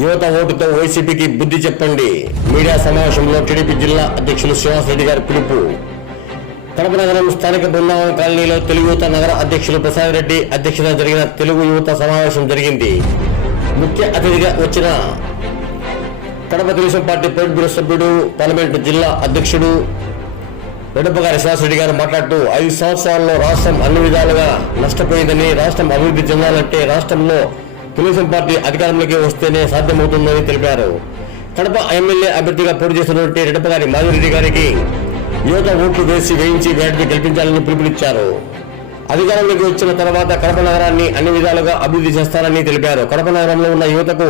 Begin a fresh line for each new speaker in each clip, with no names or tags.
యువత ఓటుతో వైసీపీకి బుద్ధి చెప్పండి. మీడియా సమావేశంలో టీడీపీ జిల్లా అధ్యక్షులు శ్రీనివాస్ రెడ్డి గారి పిలుపు. కడప నగరం స్థానిక బృందావనం కాలనీలో తెలుగు యువత నగర అధ్యక్షులు ప్రసాద్ రెడ్డి అధ్యక్షత జరిగిన తెలుగు యువత సమావేశం జరిగింది. ముఖ్య అతిథిగా వచ్చిన Kadapa Telugu Desam party polit bureau సభ్యుడు పార్లమెంటు జిల్లా అధ్యక్షుడు వెడపగారి శ్రీనివాసరెడ్డి గారు మాట్లాడుతూ ఐదు సంవత్సరాల్లో రాష్ట్రం అన్ని విధాలుగా నష్టపోయిందని రాష్ట్రం అభివృద్ధి చెందాలంటే రాష్ట్రంలో తెలుగుదేశం పార్టీ అధికారంలోకి వస్తేనే సాధ్యమవుతుందని తెలిపారు. కడప ఎమ్మెల్యే అభ్యర్థిగా పోటీ చేస్తున్నటువంటి రెడ్డపగారి మాధురెడ్డి గారికి యువత ఓట్లు వేసి వేయించి వేటిని గెలిపించాలని పిలుపునిచ్చారు. అధికారంలోకి వచ్చిన తర్వాత కడప నగరాన్ని అన్ని విధాలుగా అభివృద్ధి చేస్తారని తెలిపారు. కడప నగరంలో ఉన్న యువతకు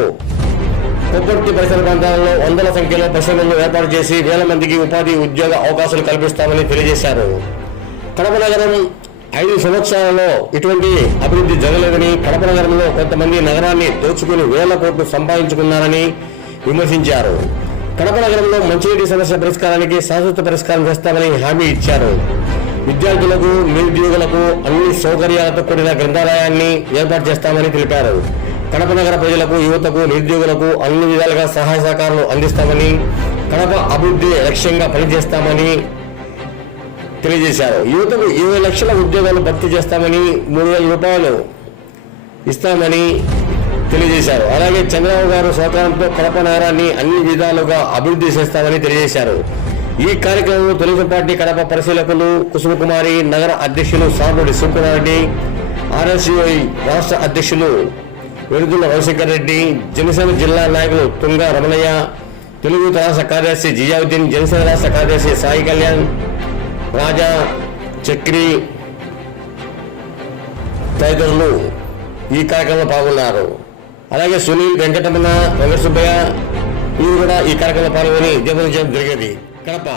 కొప్పర్తి పరిసర ప్రాంతాలలో వందల సంఖ్యలో పరిశ్రమలు ఏర్పాటు చేసి వేల మందికి ఉపాధి ఉద్యోగ అవకాశాలు కల్పిస్తామని తెలియజేశారు. కడప నగరం ఐదు సంవత్సరాలలో ఇటువంటి అభివృద్ధి జరగలేదని కడప నగరంలో కొంతమంది నగరాన్ని దోచుకుని వేల కోట్లు సంపాదించుకున్నారని విమర్శించారు. కడప నగరంలో మంచినీటి సమస్య పరిష్కారానికి శాశ్వత పరిష్కారం చేస్తామని హామీ ఇచ్చారు. విద్యార్థులకు నిరుద్యోగులకు అన్ని సౌకర్యాలతో కూడిన గ్రంథాలయాన్ని ఏర్పాటు చేస్తామని తెలిపారు. కడప నగర ప్రజలకు యువతకు నిరుద్యోగులకు అన్ని విధాలుగా సహాయ సహకారాలు అందిస్తామని కడప అభివృద్ధి లక్ష్యంగా పనిచేస్తామని తెలియజేశారు. యువతకు ఇరవై లక్షల ఉద్యోగాలు భర్తీ చేస్తామని మూడు వేల రూపాయలు ఇస్తామని తెలియజేశారు. అలాగే చంద్రబాబు గారు సహకారంతో కడప నగరాన్ని అన్ని విధాలుగా అభివృద్ధి చేస్తామని తెలియజేశారు. ఈ కార్యక్రమంలో తెలుగు పార్టీ కడప పరిశీలకులు కుసుమకుమారి నగర అధ్యక్షులు సాంబడి శివకుమారెడ్డి ఆర్ఎస్యుఐ రాష్ట్ర అధ్యక్షులు వెలుగుల రవిశంకర్ రెడ్డి జనసేన జిల్లా నాయకులు తుంగ రమణయ్య తెలుగు రాష్ట్ర కార్యదర్శి జియావుద్దీన్ జనసేన రాష్ట్ర కార్యదర్శి సాయి కళ్యాణ్ రాజా చక్రి తదితరులు ఈ కార్యక్రమంలో పాల్గొన్నారు. అలాగే సునీల్ వెంకటరమణ వెంకట సుబ్బయ్య వీరు కూడా ఈ కార్యక్రమంలో పాల్గొని దీపం చేయడం జరిగేది. కడప.